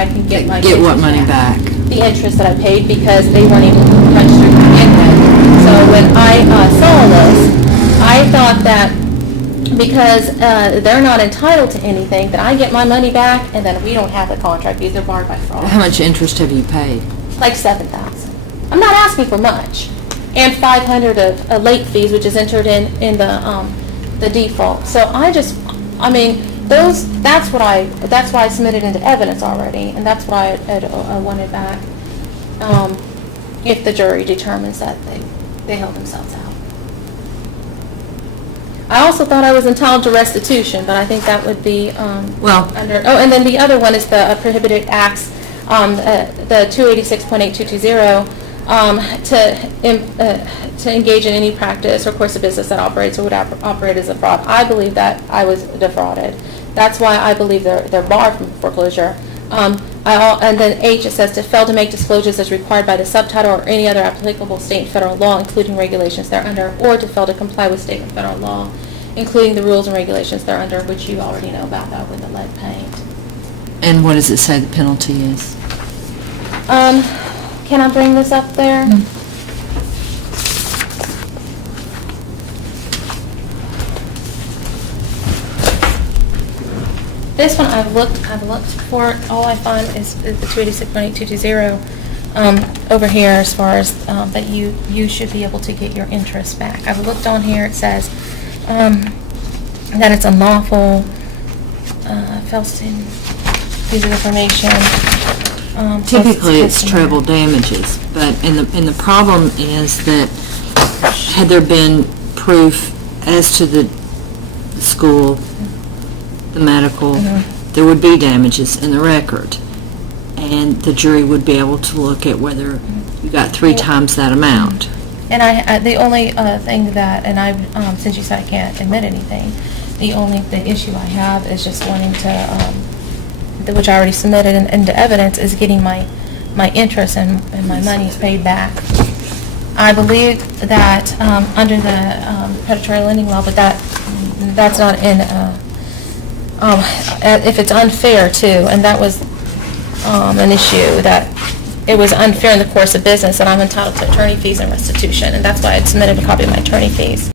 I can get my Get what money back? The interest that I paid, because they weren't even registered to begin with. So when I saw this, I thought that because they're not entitled to anything, that I get my money back, and then we don't have the contract because they're barred by fraud. How much interest have you paid? Like $7,000. I'm not asking for much, and $500 of late fees, which is entered in the default. So I mean, that's why I submitted into evidence already, and that's why I wanted back. If the jury determines that they held themselves out. I also thought I was entitled to restitution, but I think that would be under. Oh, and then the other one is the prohibited acts, the 286.8220, to engage in any practice or course of business that operates or would operate as a fraud. I believe that I was defrauded. That's why I believe they're barred from foreclosure. And then H, it says to fail to make disclosures as required by the subtitle or any other applicable state and federal law, including regulations thereunder, or to fail to comply with state and federal law, including the rules and regulations thereunder, which you already know about that with the lead paint. And what does it say the penalty is? Can I bring this up there? This one I've looked for. All I find is the 286.8220 over here, as far as that you should be able to get your interest back. I've looked on here. It says that it's unlawful. Fails to use of information. Typically, it's treble damages, but and the problem is that had there been proof as to the school, the medical, there would be damages in the record, and the jury would be able to look at whether you got 3 times that amount. And the only thing that, and since you said I can't admit anything, the issue I have is just wanting to, which I already submitted into evidence, is getting my interest and my money paid back. I believe that under the predatory lending law, but that's not in. If it's unfair too, and that was an issue, that it was unfair in the course of business, and I'm entitled to attorney fees and restitution, and that's why I submitted a copy of my attorney fees.